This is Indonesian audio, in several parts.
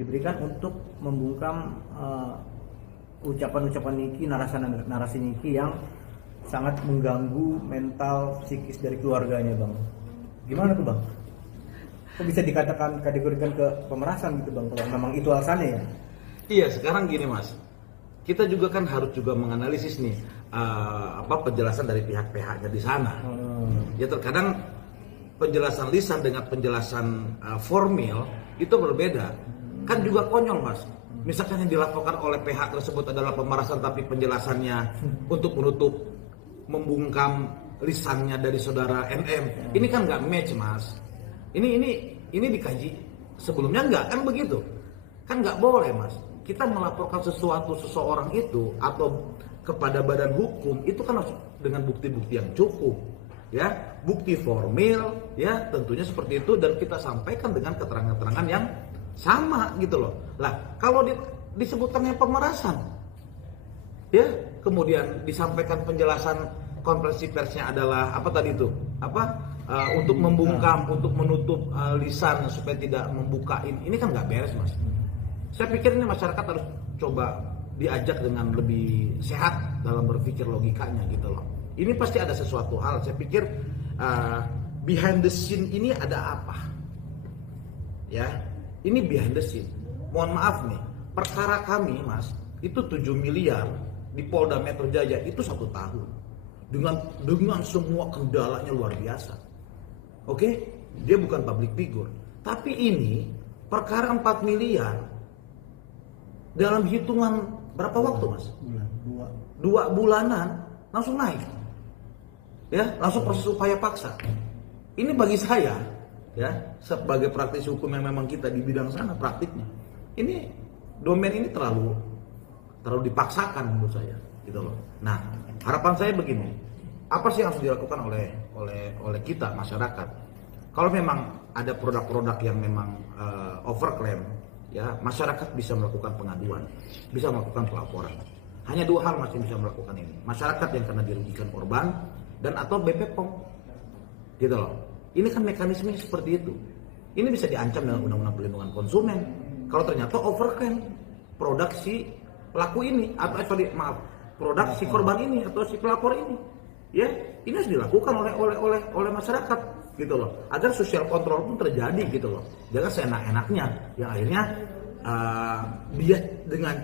diberikan untuk membungkam ucapan-ucapan Niki, narasi Niki yang sangat mengganggu mental psikis dari keluarganya, Bang. Gimana tuh, Bang? Kok bisa dikatakan kategorikan ke pemerasan gitu, Bang, kalau memang itu alasannya ya? Iya, sekarang gini Mas, kita juga kan harus juga menganalisis nih penjelasan dari pihak-pihaknya di sana. Ya terkadang penjelasan lisan dengan penjelasan formil itu berbeda. Kan juga konyol Mas. Misalkan yang dilaporkan oleh pihak tersebut adalah pemerasan tapi penjelasannya untuk menutup, membungkam lisannya dari saudara NM. Ini kan nggak match Mas. Ini dikaji sebelumnya nggak kan begitu? Kan nggak boleh Mas. Kita melaporkan seseorang itu atau kepada badan hukum itu kan harus dengan bukti-bukti yang cukup, ya, bukti formil, ya, tentunya seperti itu, dan kita sampaikan dengan keterangan-keterangan yang sama gitu loh. Lah kalau disebutkan yang pemerasan, ya, kemudian disampaikan penjelasan konferensi persnya adalah apa tadi itu, untuk membungkam, untuk menutup lisan supaya tidak membuka ini kan nggak beres Mas. Saya pikir ini masyarakat harus coba diajak dengan lebih sehat dalam berpikir logikanya gitu loh. Ini pasti ada sesuatu hal. Saya pikir behind the scene ini ada apa? Ya, ini behind the scene. Mohon maaf nih, perkara kami Mas itu 7 miliar di Polda Metro Jaya itu 1 tahun dengan semua kendalanya luar biasa. Oke, dia bukan public figure, tapi ini perkara 4 miliar dalam hitungan berapa waktu Mas? 2 bulanan langsung naik, ya, langsung proses upaya paksa. Ini bagi saya, ya, sebagai praktisi hukum yang memang kita di bidang sana praktiknya, ini domain ini terlalu dipaksakan menurut saya, gitu loh. Nah, harapan saya begini, apa sih yang harus dilakukan oleh kita masyarakat? Kalau memang ada produk-produk yang memang overclaim, ya, masyarakat bisa melakukan pengaduan, bisa melakukan pelaporan. Hanya 2 hal masih bisa melakukan ini. Masyarakat yang kena dirugikan korban dan atau BPOM. Gitu loh. Ini kan mekanismenya seperti itu. Ini bisa diancam dengan Undang-Undang Perlindungan Konsumen. Kalau ternyata overclaim produk si pelaku ini atau produk si korban ini atau si pelapor ini. Ya, ini harus dilakukan oleh masyarakat gitu loh, agar sosial kontrol pun terjadi gitu loh. Jangan seenak-enaknya yang akhirnya dia dengan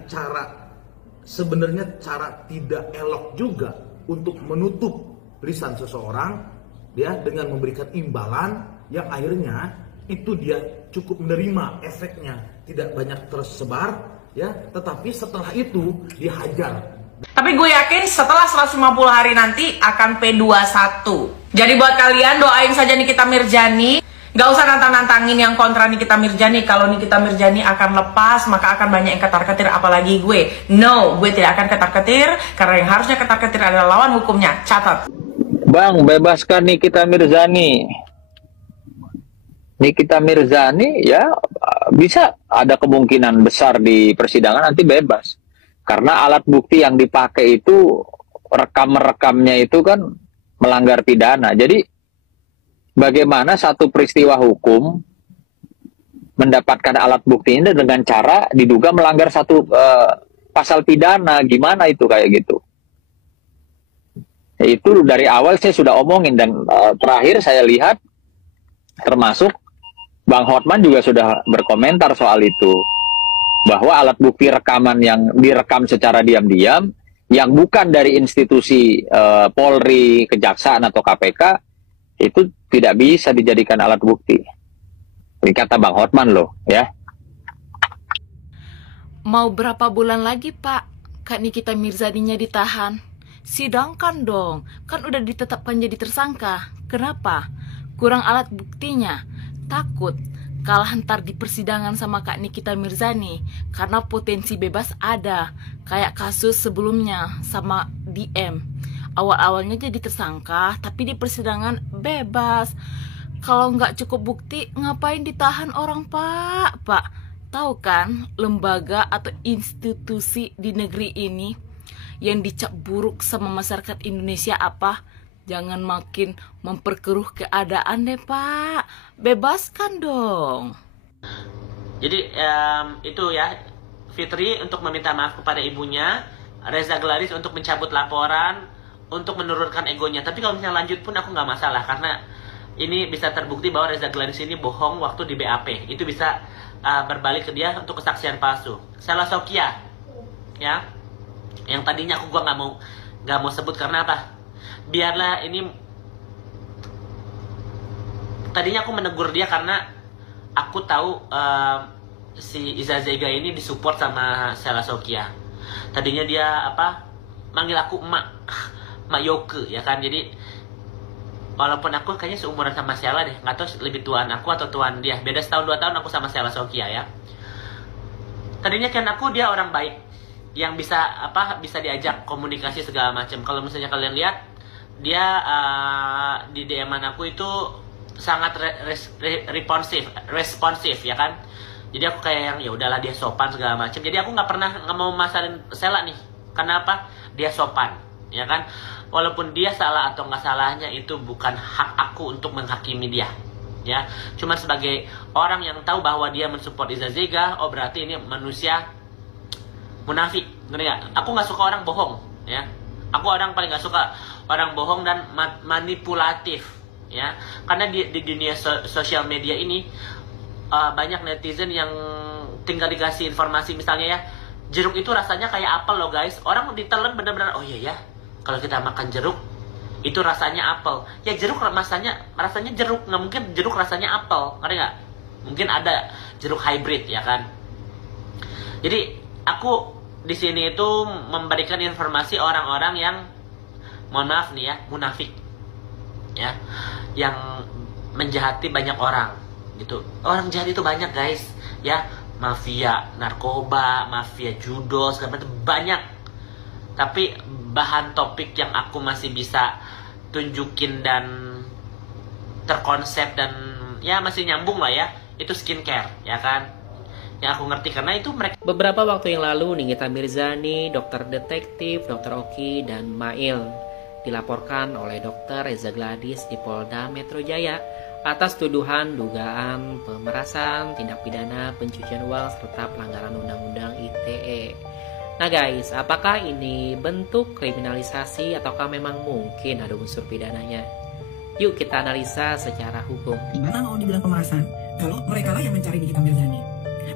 sebenarnya cara tidak elok juga untuk menutup lisan seseorang, ya, dengan memberikan imbalan yang akhirnya itu dia cukup menerima efeknya, tidak banyak tersebar, ya, tetapi setelah itu dihajar. Tapi gue yakin setelah 150 hari nanti akan P21. Jadi buat kalian doain saja Nikita Mirzani. Gak usah nantang-nantangin yang kontra Nikita Mirzani. Kalau Nikita Mirzani akan lepas, maka akan banyak yang ketar-ketir, apalagi gue. No, gue tidak akan ketar-ketir, karena yang harusnya ketar-ketir adalah lawan hukumnya. Catat. Bang, bebaskan Nikita Mirzani. Nikita Mirzani ya bisa ada kemungkinan besar di persidangan nanti bebas. Karena alat bukti yang dipakai itu, rekam-rekamnya itu kan melanggar pidana. Jadi bagaimana satu peristiwa hukum mendapatkan alat bukti ini dengan cara diduga melanggar satu pasal pidana, gimana itu kayak gitu. Itu dari awal saya sudah omongin, dan terakhir saya lihat termasuk Bang Hotman juga sudah berkomentar soal itu, bahwa alat bukti rekaman yang direkam secara diam-diam yang bukan dari institusi Polri, Kejaksaan atau KPK itu tidak bisa dijadikan alat bukti. Ini kata Bang Hotman loh, ya. Mau berapa bulan lagi Pak Kak Nikita Mirzaninya ditahan? Sidangkan dong, kan udah ditetapkan jadi tersangka. Kenapa? Kurang alat buktinya. Takut kalah ntar di persidangan sama Kak Nikita Mirzani, karena potensi bebas ada, kayak kasus sebelumnya sama DM. Awal-awalnya jadi tersangka, tapi di persidangan bebas. Kalau nggak cukup bukti, ngapain ditahan orang Pak? Tahu kan lembaga atau institusi di negeri ini yang dicap buruk sama masyarakat Indonesia apa? Jangan makin memperkeruh keadaan deh Pak. Bebaskan dong. Jadi itu ya, Fitri untuk meminta maaf kepada ibunya, Reza Gladys untuk mencabut laporan, untuk menurunkan egonya. Tapi kalau misalnya lanjut pun aku nggak masalah, karena ini bisa terbukti bahwa Reza Gladys ini bohong waktu di BAP. Itu bisa berbalik ke dia untuk kesaksian palsu. Sela Sokia, ya, yang tadinya gua nggak mau sebut karena apa? Biarlah ini. Tadinya aku menegur dia karena aku tahu si Iza Zega ini disupport sama Sela Sokia. Tadinya dia manggil aku emak Yoke ya kan. Jadi walaupun aku kayaknya seumuran sama Sela deh, nggak tahu lebih tuaan aku atau tuaan dia. Beda setahun 2 tahun aku sama Sela Sokia ya. Tadinya kan aku dia orang baik yang bisa bisa diajak komunikasi segala macam. Kalau misalnya kalian lihat dia di DM-an aku itu sangat responsif ya kan. Jadi aku kayak yang ya udahlah, dia sopan segala macam. Jadi aku nggak mau masalin Sela nih. Karena apa? Dia sopan, ya kan? Walaupun dia salah atau nggak salahnya itu bukan hak aku untuk menghakimi dia, ya. Cuma sebagai orang yang tahu bahwa dia mensupport Iza Zega, oh berarti ini manusia munafik, ngerti nggak? Aku nggak suka orang bohong, ya. Aku orang paling nggak suka orang bohong dan manipulatif, ya. Karena di dunia sosial media ini banyak netizen yang tinggal dikasih informasi, misalnya ya, jeruk itu rasanya kayak apel loh guys. Orang ditelan bener-bener, oh iya ya, kalau kita makan jeruk itu rasanya apel. Ya jeruk rasanya jeruk, nggak mungkin jeruk rasanya apel, ngerti nggak? Mungkin ada jeruk hybrid ya kan. Jadi aku di sini itu memberikan informasi orang-orang yang, mohon maaf nih ya, munafik, ya, yang menjahati banyak orang gitu. Orang jahat itu banyak guys, ya, mafia narkoba, mafia judo, segala macam banyak. Tapi bahan topik yang aku masih bisa tunjukin dan terkonsep dan ya masih nyambung lah ya, itu skincare ya kan, yang aku ngerti karena itu mereka. Beberapa waktu yang lalu Nikita Mirzani, dokter detektif, dokter Oki, dan Mail dilaporkan oleh dokter Reza Gladys di Polda Metro Jaya atas tuduhan dugaan pemerasan, tindak pidana pencucian uang, serta pelanggaran undang-undang ITE. Nah guys, apakah ini bentuk kriminalisasi ataukah memang mungkin ada unsur pidananya? Yuk kita analisa secara hukum. Gimana mau dibilang pemerasan kalau mereka lah yang mencari Nikita Mirzani?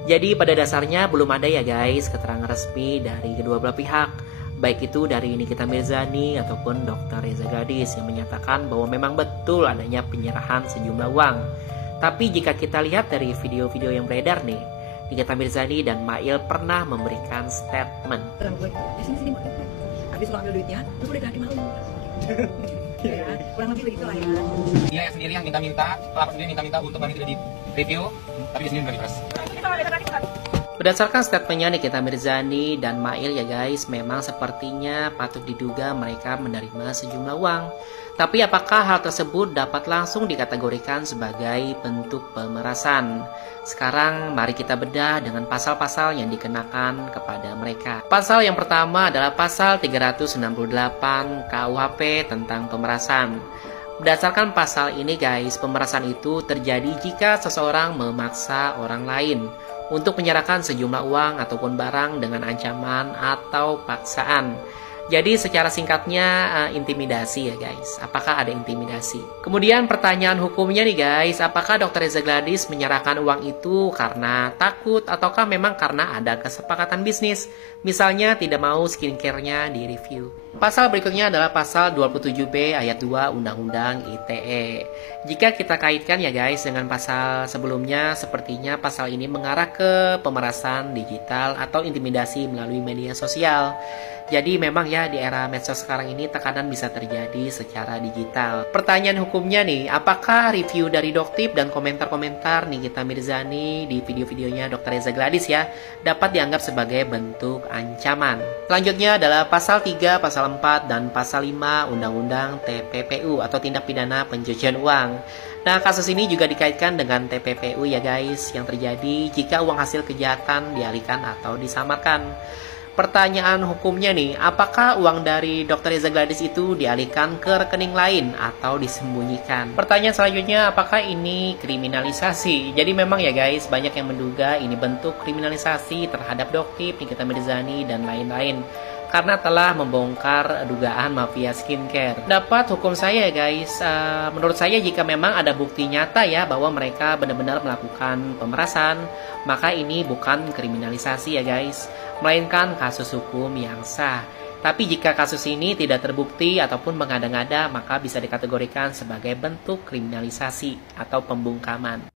Jadi pada dasarnya belum ada ya guys keterangan resmi dari kedua belah pihak, baik itu dari Nikita Mirzani ataupun Dr. Reza Gladys yang menyatakan bahwa memang betul adanya penyerahan sejumlah uang. Tapi jika kita lihat dari video-video yang beredar nih, Nikita Mirzani dan Mail pernah memberikan statement. Sini, habis lo ambil duitnya, terus udah ganti malu. Ya, kurang lebih begitu lah ya. Dia sendiri yang minta-minta, pelapor sendiri minta-minta untuk kami tidak di review, tapi di sini sudah diperas. Berdasarkan statementnya Nikita Mirzani dan Mail ya guys, memang sepertinya patut diduga mereka menerima sejumlah uang. Tapi apakah hal tersebut dapat langsung dikategorikan sebagai bentuk pemerasan? Sekarang mari kita bedah dengan pasal-pasal yang dikenakan kepada mereka. Pasal yang pertama adalah pasal 368 KUHP tentang pemerasan. Berdasarkan pasal ini guys, pemerasan itu terjadi jika seseorang memaksa orang lain untuk menyerahkan sejumlah uang ataupun barang dengan ancaman atau paksaan. Jadi secara singkatnya intimidasi ya guys. Apakah ada intimidasi? Kemudian pertanyaan hukumnya nih guys, apakah Dr. Reza Gladys menyerahkan uang itu karena takut ataukah memang karena ada kesepakatan bisnis? Misalnya tidak mau skincare-nya direview. Pasal berikutnya adalah pasal 27B ayat 2 Undang-Undang ITE. Jika kita kaitkan ya guys dengan pasal sebelumnya, sepertinya pasal ini mengarah ke pemerasan digital atau intimidasi melalui media sosial. Jadi memang ya di era medsos sekarang ini tekanan bisa terjadi secara digital. Pertanyaan hukumnya nih, apakah review dari Doktip dan komentar-komentar Nikita Mirzani di video-videonya Dr. Reza Gladys ya dapat dianggap sebagai bentuk ancaman? Selanjutnya adalah pasal 3, pasal 4, dan pasal 5 Undang-Undang TPPU atau tindak pidana pencucian uang. Nah, kasus ini juga dikaitkan dengan TPPU ya guys, yang terjadi jika uang hasil kejahatan dialihkan atau disamarkan. Pertanyaan hukumnya nih, apakah uang dari Dr. Reza Gladys itu dialihkan ke rekening lain atau disembunyikan? Pertanyaan selanjutnya, apakah ini kriminalisasi? Jadi memang ya guys, banyak yang menduga ini bentuk kriminalisasi terhadap Doktip, Nikita Mirzani, dan lain-lain. Karena telah membongkar dugaan mafia skincare. Dapat hukum saya guys, menurut saya jika memang ada bukti nyata ya bahwa mereka benar-benar melakukan pemerasan, maka ini bukan kriminalisasi ya guys, melainkan kasus hukum yang sah. Tapi jika kasus ini tidak terbukti ataupun mengada-ngada, maka bisa dikategorikan sebagai bentuk kriminalisasi atau pembungkaman.